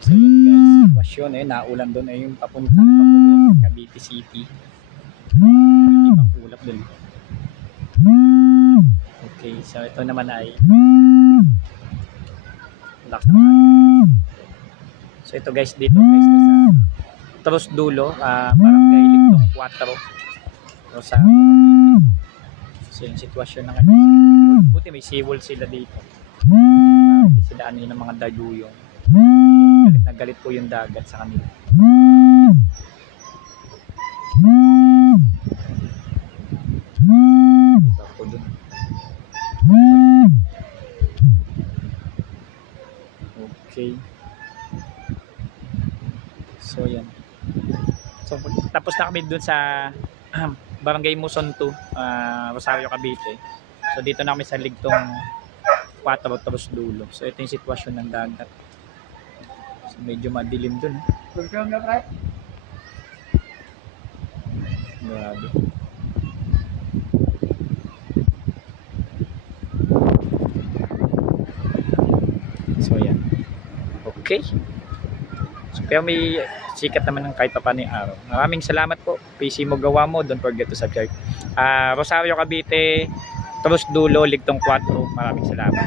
So guys, sitwasyon eh, naulan doon eh, yung papuntang Bacoor, Cavite City. Ibang ulap doon. Okay, so ito naman ay lakas. So ito guys, dito guys, ito sa Tros Dulo, ah, barangay Ligtong 4. So sa So yung sitwasyon ng ano, buti may seawall sila dito. Hindi sila ano yun ng mga dayuyong. Galit po yung dagat sa kanila. Dito ako dun. Okay. So yan. So tapos na kami dun sa Barangay Muson 2, ah, Rosario Cavite. So dito na kami sa Ligtong 4 Tros Dulo. So ito yung sitwasyon ng dagat. Medyo madilim dun. eh. Confirm na, pre? Grabe. So yan. Okay. So kaya may sikat naman ng kahit pa paano yung araw. Maraming salamat po. PC mo gawa mo. Don't forget to subscribe. Ah, Rosario Cavite, Trus Dulo, Ligtong 4. Maraming salamat.